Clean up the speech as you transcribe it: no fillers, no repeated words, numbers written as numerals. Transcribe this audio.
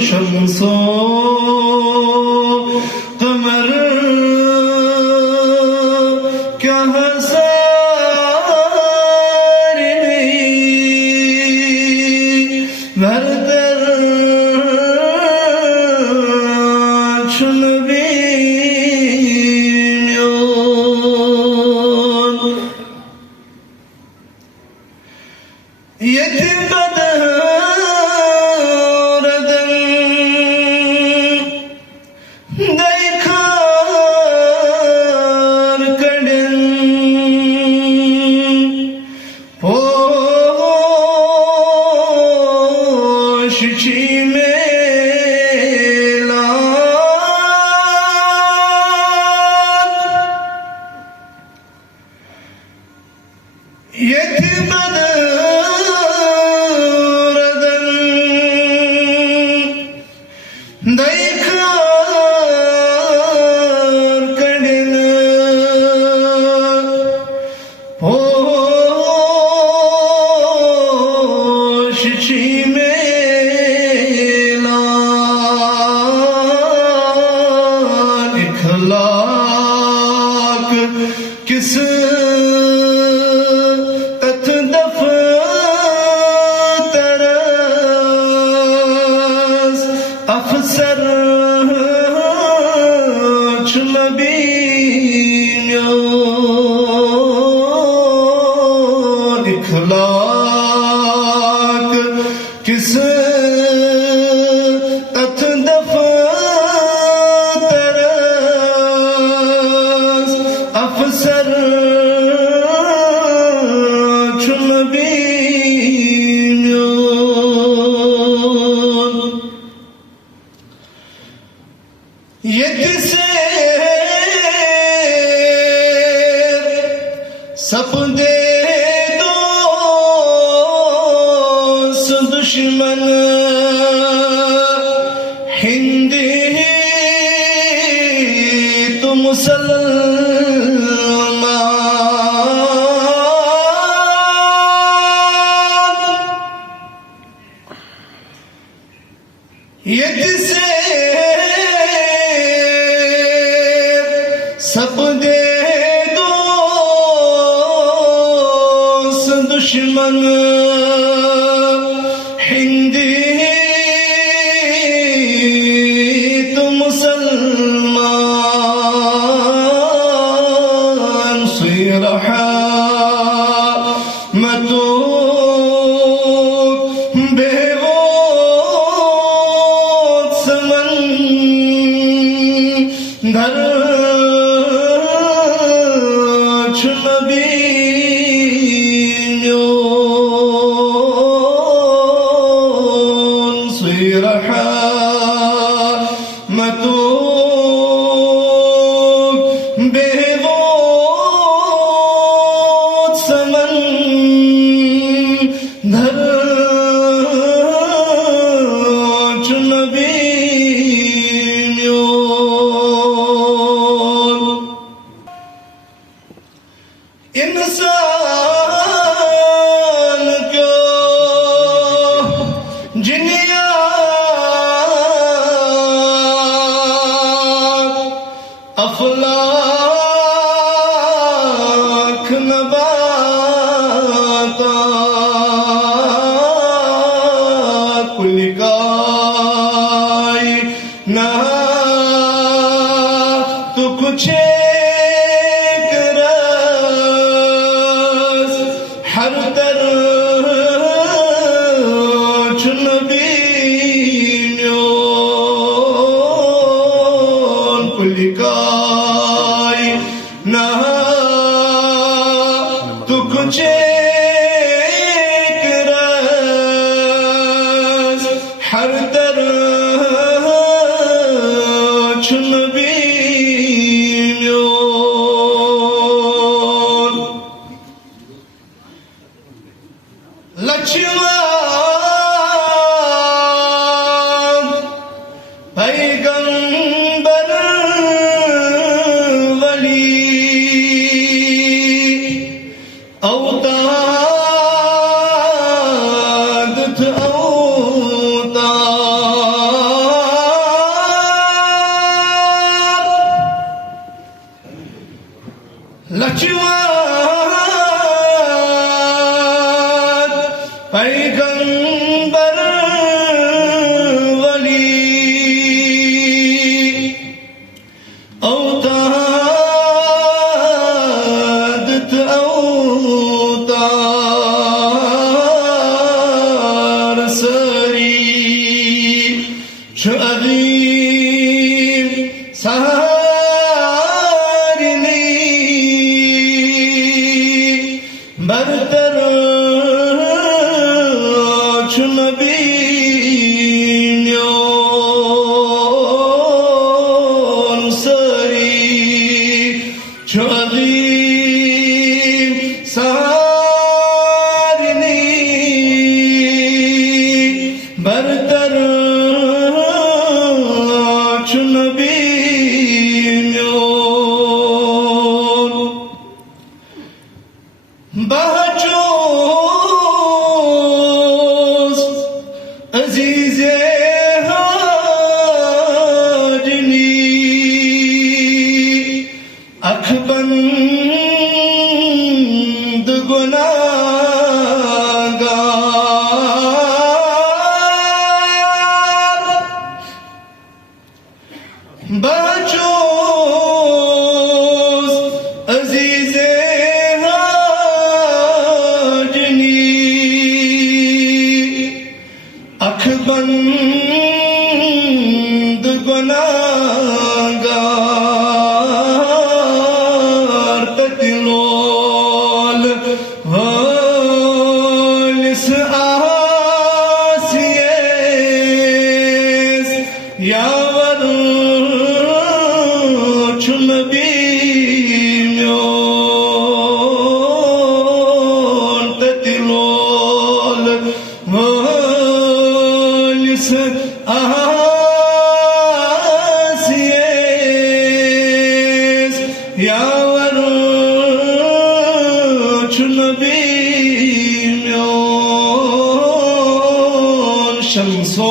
शम्सो कमर क्या भरतर çunbiyyon yetim bedreden daykar kadın yetim bedreden daykar kadın poş çimelan ikhlak किस अफसर çunbiyyon इखलाक किस तरस अफसर çunbiyyon सपने दोस्त दुश्मन हिंदी तो मुसलमान ये किसे सपने दुश्मन हिंदी तो मुसलमान सिरहा मतो बेवोत समन धर इंसान को जिनिया अफलाक नबाता कुलिकाई ना तो कुछ हर तरफ çunbiyyon कुलिकाई ना तो कुछ हर तरफ çunbiyyon लक्ष्मण पैगंबर वली औताद पैगंबर वली औताद औतार सरी अज़ीम सारिनी बरतर नबीयों सरी अज़ीम सारिनी बरतर बहचोस अजीज़े हाजनी अखबंद गुनाहगार बहचोस अजीज़े अखबंद गुनाहगार ततिलोल वालिस आसियेस यावर चुनबीम्योन ततिलोल आसियेस यावर चुनबीम्योन शम्सो